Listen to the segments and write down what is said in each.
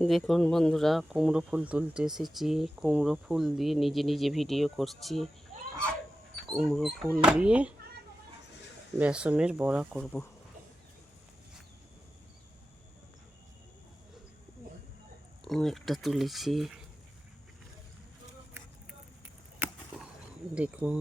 দেখুন বন্ধুরা, কুমড়ো ফুল তুলতে এসেছি। কুমড়ো ফুল দিয়ে নিজে নিজে ভিডিও করছি। কুমড়ো ফুল দিয়ে বেসনের বড়া করব। একটা তুলেছি, দেখুন।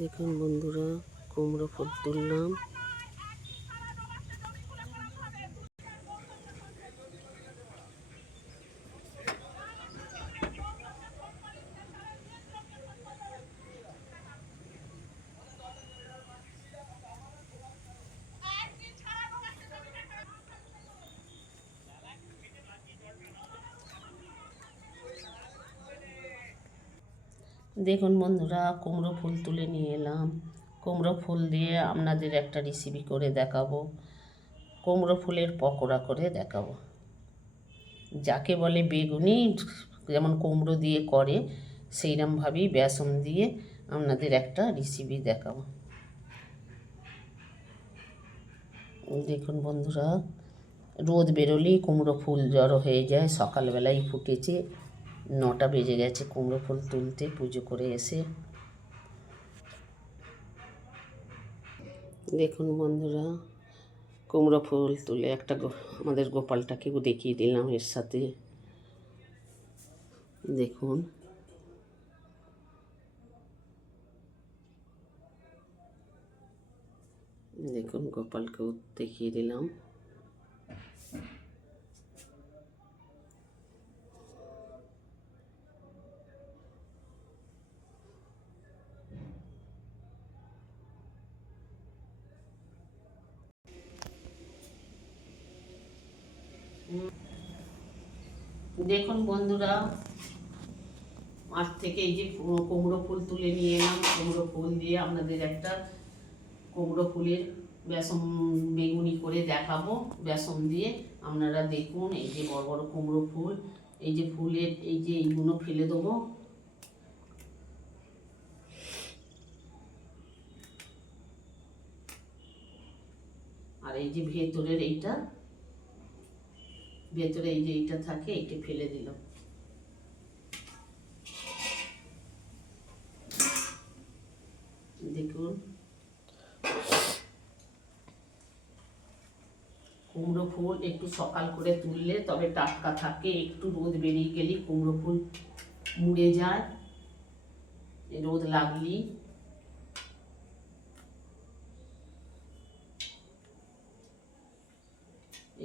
দেখুন বন্ধুরা, কুমড়ো ফুল তুললাম। দেখুন বন্ধুরা, কুমড়ো ফুল তুলে নিয়ে এলাম। কুমড়ো ফুল দিয়ে আপনাদের একটা রেসিপি করে দেখাবো। কুমড়ো ফুলের পকোড়া করে দেখাবো, যাকে বলে বেগুনি। যেমন কুমড়ো দিয়ে করে, সেইরকমভাবেই বেসন দিয়ে আপনাদের একটা রেসিপি দেখাবো। দেখুন বন্ধুরা, রোদ বেরোলেই কুমড়ো ফুল জড়ো হয়ে যায়। সকালবেলায় ফুটেছে, 9টা বেজে গেছে কুমড়ো ফুল তুলতে, পুজো করে এসে। দেখুন বন্ধুরা, কুমড়ো ফুল তুলে একটা আমাদের গোপালটাকেও দেখিয়ে দিলাম এর সাথে। দেখুন, দেখুন গোপালকেও দেখিয়ে দিলাম। দেখুন বন্ধুরা, মাঠ থেকে এই যে কুমড়ো ফুল তুলে নিয়ে এলাম। কুমড়ো ফুল দিয়ে আপনাদের একটা কুমড়ো ফুলের বেসন বেগুনি করে দেখাবো। বেসন দিয়ে আপনারা দেখুন। এই যে বড় বড় কুমড়ো ফুল, এই যে ফুলের এই যে এইগুলো ফেলে দেবো। আর এই যে ভেতরের এইটা, ভেতরে এই যে এইটা থাকে, এইটা ফেলে দিলাম। দেখুন, কুমড়ো ফুল একটু সকাল করে তুললে তবে টাটকা থাকে। একটু রোদ বেরিয়ে গেলে কুমড়ো ফুল মুড়ে যায়, রোদ লাগলেই।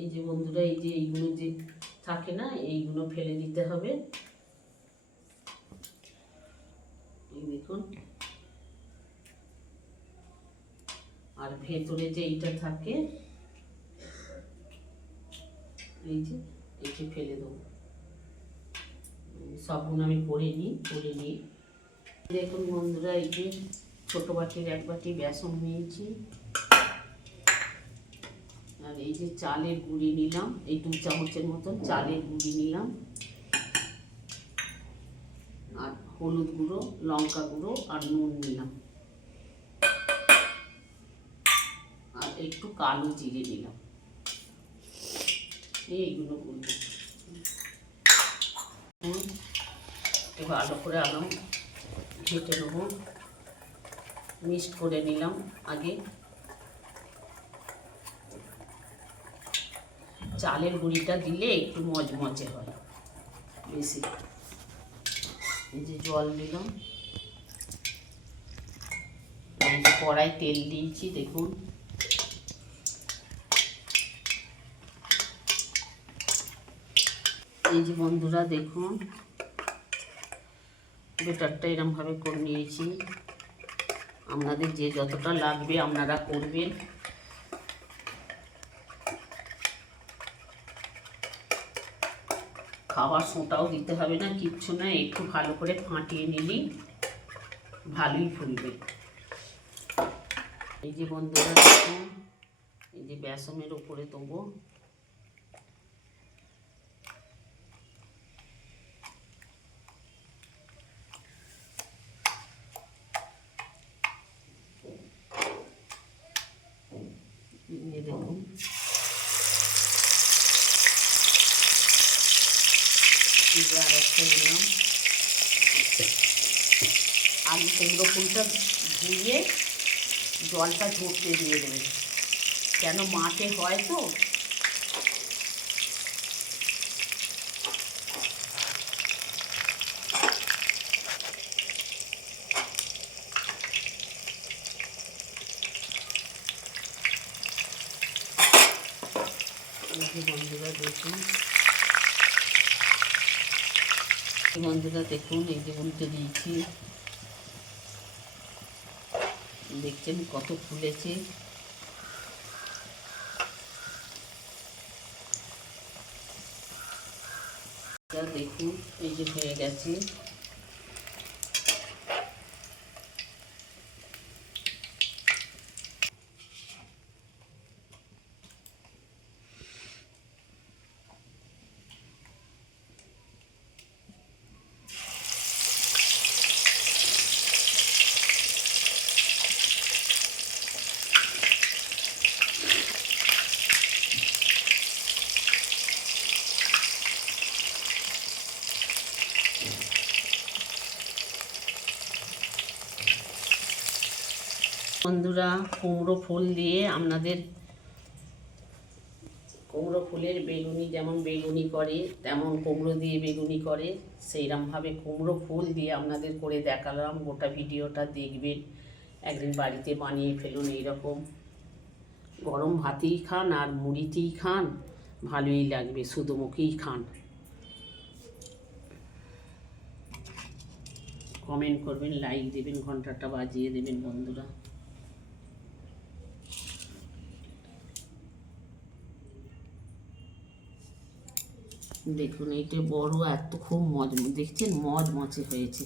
এই যে বন্ধুরা, এই যে এইগুলো যে থাকে না, এইগুলো ফেলে দিতে হবে। এই দেখুন, আর ভেতরে যে এইটা থাকে, এই যে এইটা ফেলে দেবো। সবগুলো আমি করে নিই। দেখুন বন্ধুরা, এই যে ছোট বাটির 1 বাটি বেসন নিয়েছি। আর এই যে চালের গুঁড়ি নিলাম, এই 2 চামচের মতন চালের গুঁড়ি নিলাম। আর হলুদ গুঁড়ো, লঙ্কা গুঁড়ো আর নুন নিলাম। আর একটু কালো জিরে নিলাম। এইগুলো করবো। ভালো করে আলাম ঘেটে নেবো। মিক্সড করে নিলাম আগে। চালের গুঁড়িটা দিলে একটু মজমজে হয় বেশি। এই যে জল দিলাম, এই যে কড়াই তেল দিয়েছি, দেখুন। এই যে বন্ধুরা দেখুন, বেটারটা এরমভাবে করে নিয়েছি। আপনাদের যে যতটা লাগবে আপনারা করবেন। খাবার সোঁটাও দিতে হবে না, কিচ্ছু না, একটু ভালো করে ফাটিয়ে নিলেই ভালোই ফুলবে। এই যে বন্ধুরা দেখুন, এই যে বেসনের উপরে দেবো। দেখুন আর একটা দিলাম। আলু কুমড়ো ফুলটা ধুয়ে জলটা ঝরতে দিয়ে দেবেন, কেন মাঠে হয় তো। বন্ধুরা দেখুন, বন্ধুরা দেখুন, এই যে উল্টে দিয়েছি, দেখছেন কত ফুলেছে। দেখুন এই যে হয়ে গেছে। বন্ধুরা কুমড়ো ফুল দিয়ে আপনাদের কুমড়ো ফুলের বেগুনি যেমন বেগুনি করে, তেমন কুমড়ো দিয়ে বেগুনি করে, সেইরকমভাবে কুমড়ো ফুল দিয়ে আপনাদের করে দেখালাম। গোটা ভিডিওটা দেখবেন, একদিন বাড়িতে বানিয়ে ফেলুন। এইরকম গরম ভাতেই খান আর মুড়িতেই খান, ভালোই লাগবে, শুধু মুখেই খান। কমেন্ট করবেন, লাইক দেবেন, ঘন্টাটা বাজিয়ে দেবেন বন্ধুরা। দেখুন এইটা বড়, এত খুব দেখছেন মজমচে হয়েছে।